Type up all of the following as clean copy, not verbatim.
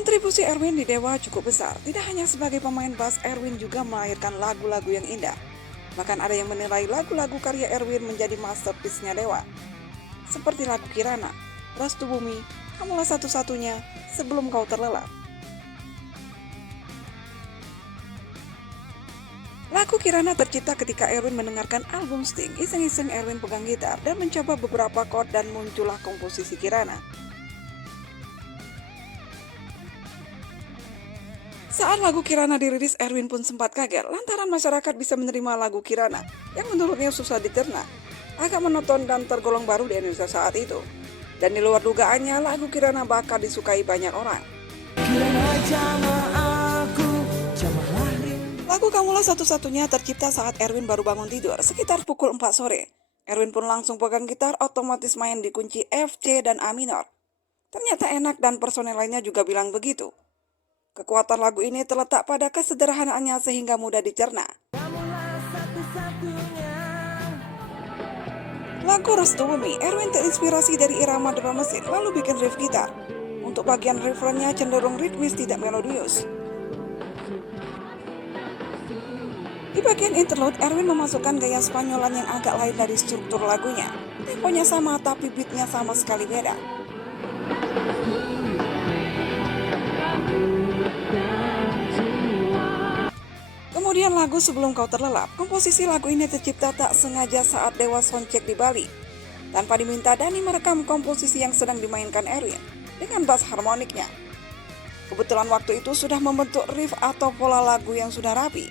Kontribusi Erwin di Dewa cukup besar. Tidak hanya sebagai pemain bass, Erwin juga melahirkan lagu-lagu yang indah. Bahkan ada yang menilai lagu-lagu karya Erwin menjadi masterpiece-nya Dewa. Seperti lagu Kirana, Restu Bumi, Kamulah Satu-Satunya, Sebelum Kau Terlelap. Lagu Kirana tercipta ketika Erwin mendengarkan album Sting. Iseng-iseng Erwin pegang gitar dan mencoba beberapa chord dan muncullah komposisi Kirana. Saat lagu Kirana dirilis, Erwin pun sempat kaget lantaran masyarakat bisa menerima lagu Kirana yang menurutnya susah dicerna, agak monoton dan tergolong baru di Indonesia saat itu. Dan di luar dugaannya, lagu Kirana bakal disukai banyak orang. Lagu Kamulah Satu-Satunya tercipta saat Erwin baru bangun tidur sekitar pukul 4 sore. Erwin pun langsung pegang gitar, otomatis main di kunci F, C, dan A minor. Ternyata enak dan personel lainnya juga bilang begitu. Kekuatan lagu ini terletak pada kesederhanaannya sehingga mudah dicerna. Lagu Restu Bumi, Erwin terinspirasi dari irama drum mesin lalu bikin riff gitar. Untuk bagian refrennya cenderung ritmis tidak melodius. Di bagian interlude, Erwin memasukkan gaya Spanyolan yang agak lain dari struktur lagunya. Temponya sama tapi beatnya sama sekali beda. Kemudian lagu Sebelum Kau Terlelap. Komposisi lagu ini tercipta tak sengaja saat Dewa soundcheck di Bali. Tanpa diminta, Dhani merekam komposisi yang sedang dimainkan Erwin dengan bass harmoniknya. Kebetulan waktu itu sudah membentuk riff atau pola lagu yang sudah rapi.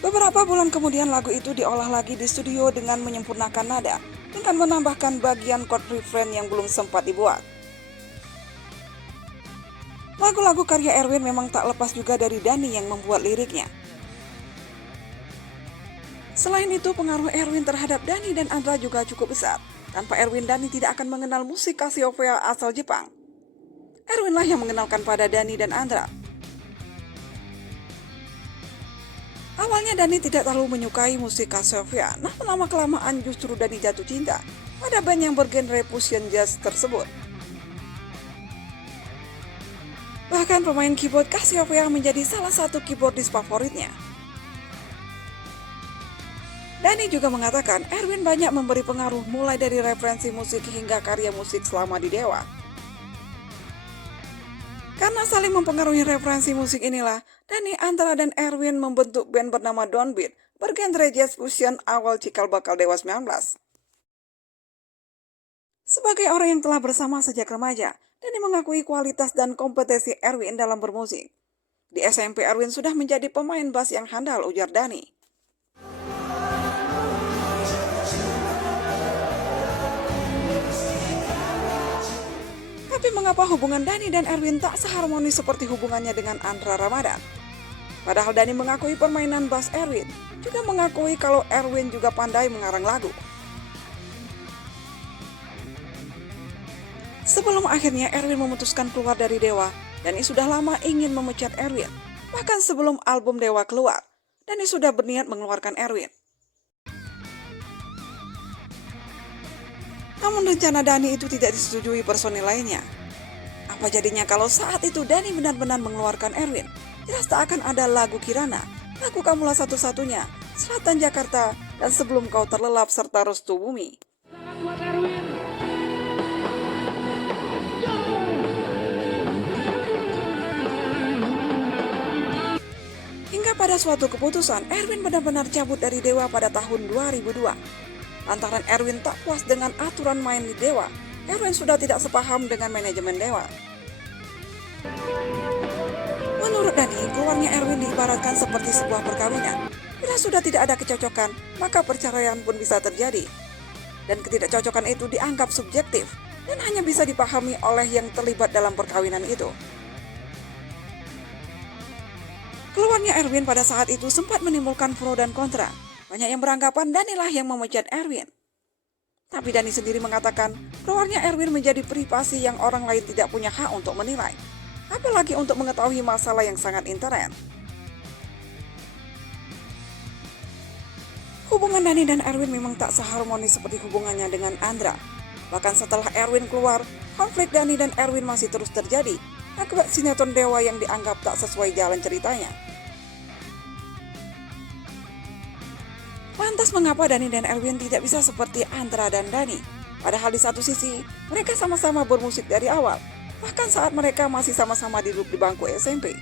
Beberapa bulan kemudian lagu itu diolah lagi di studio dengan menyempurnakan nada, dengan menambahkan bagian chord refrain yang belum sempat dibuat. Lagu-lagu karya Erwin memang tak lepas juga dari Dhani yang membuat liriknya. Selain itu, pengaruh Erwin terhadap Dhani dan Andra juga cukup besar. Tanpa Erwin, Dhani tidak akan mengenal musik Cassiopeia asal Jepang. Erwinlah yang mengenalkan pada Dhani dan Andra. Awalnya Dhani tidak terlalu menyukai musik Cassiopeia, namun lama-kelamaan justru Dhani jatuh cinta pada band yang bergenre fusion jazz tersebut. Bahkan pemain keyboard Cassiopeia menjadi salah satu keyboardis favoritnya. Dhani juga mengatakan Erwin banyak memberi pengaruh mulai dari referensi musik hingga karya musik selama di Dewa. Karena saling mempengaruhi referensi musik inilah, Dhani, Andra, dan Erwin membentuk band bernama Downbeat bergenre jazz fusion awal cikal bakal Dewa 19. Sebagai orang yang telah bersama sejak remaja, Dhani mengakui kualitas dan kompetensi Erwin dalam bermusik. Di SMP, Erwin sudah menjadi pemain bass yang handal, ujar Dhani. Tapi mengapa hubungan Dhani dan Erwin tak seharmonis seperti hubungannya dengan Andra Ramadan? Padahal Dhani mengakui permainan bass Erwin, juga mengakui kalau Erwin juga pandai mengarang lagu. Sebelum akhirnya Erwin memutuskan keluar dari Dewa, Dhani sudah lama ingin memecat Erwin. Bahkan sebelum album Dewa keluar, Dhani sudah berniat mengeluarkan Erwin. Namun rencana Dhani itu tidak disetujui personil lainnya. Apa jadinya kalau saat itu Dhani benar-benar mengeluarkan Erwin? Jelas tak akan ada lagu Kirana, lagu Kamulah Satu-Satunya, Selatan Jakarta, dan Sebelum Kau Terlelap serta Restu Bumi. Hingga pada suatu keputusan, Erwin benar-benar cabut dari Dewa pada tahun 2002. Lantaran Erwin tak puas dengan aturan main di Dewa, Erwin sudah tidak sepaham dengan manajemen Dewa. Menurut Dhani, keluarnya Erwin diibaratkan seperti sebuah perkawinan. Bila sudah tidak ada kecocokan, maka perceraian pun bisa terjadi. Dan ketidakcocokan itu dianggap subjektif dan hanya bisa dipahami oleh yang terlibat dalam perkawinan itu. Keluarnya Erwin pada saat itu sempat menimbulkan pro dan kontra. Banyak yang beranggapan Dhani-lah yang memecat Erwin. Tapi Dhani sendiri mengatakan, keluarnya Erwin menjadi privasi yang orang lain tidak punya hak untuk menilai. Apalagi untuk mengetahui masalah yang sangat intern. Hubungan Dhani dan Erwin memang tak seharmonis seperti hubungannya dengan Andra. Bahkan setelah Erwin keluar, konflik Dani dan Erwin masih terus terjadi akibat sinetron Dewa yang dianggap tak sesuai jalan ceritanya. Lantas mengapa Dani dan Erwin tidak bisa seperti Andra dan Dani? Padahal di satu sisi, mereka sama-sama bermusik dari awal, bahkan saat mereka masih sama-sama duduk di bangku SMP.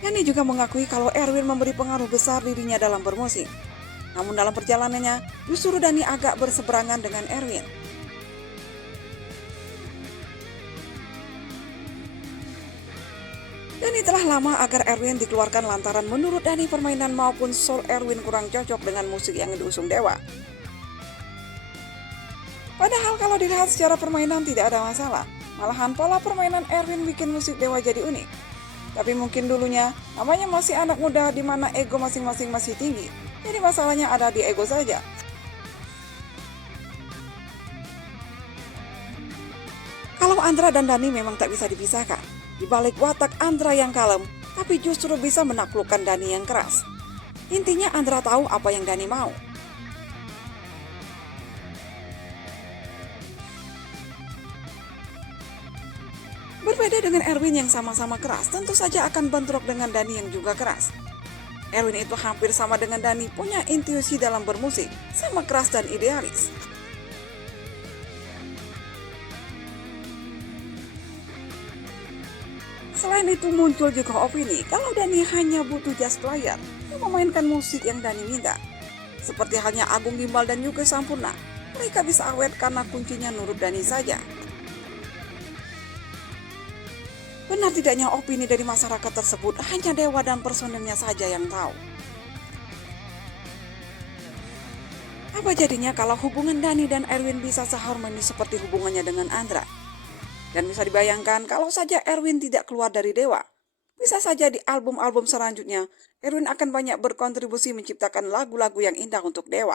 Dani juga mengakui kalau Erwin memberi pengaruh besar dirinya dalam bermusik. Namun dalam perjalanannya, justru Dani agak berseberangan dengan Erwin. Dani telah lama agar Erwin dikeluarkan lantaran menurut Dani permainan maupun soul Erwin kurang cocok dengan musik yang diusung Dewa. Padahal kalau dilihat secara permainan tidak ada masalah, malahan pola permainan Erwin bikin musik Dewa jadi unik. Tapi mungkin dulunya namanya masih anak muda di mana ego masing-masing masih tinggi, jadi masalahnya ada di ego saja. Kalau Andra dan Dani memang tak bisa dipisahkan. Di balik watak Andra yang kalem, tapi justru bisa menaklukkan Dani yang keras. Intinya Andra tahu apa yang Dani mau. Berbeda dengan Erwin yang sama-sama keras, tentu saja akan bentrok dengan Dani yang juga keras. Erwin itu hampir sama dengan Dani, punya intuisi dalam bermusik, sama keras dan idealis. Selain itu muncul juga opini kalau Dani hanya butuh jazz player yang memainkan musik yang Dani minta. Seperti halnya Agung Gimbal dan juga Sampurna, mereka bisa awet karena kuncinya nurut Dani saja. Benar tidaknya opini dari masyarakat tersebut hanya Dewa dan personelnya saja yang tahu. Apa jadinya kalau hubungan Dani dan Erwin bisa seharmoni seperti hubungannya dengan Andra? Dan bisa dibayangkan kalau saja Erwin tidak keluar dari Dewa. Bisa saja di album-album selanjutnya, Erwin akan banyak berkontribusi menciptakan lagu-lagu yang indah untuk Dewa.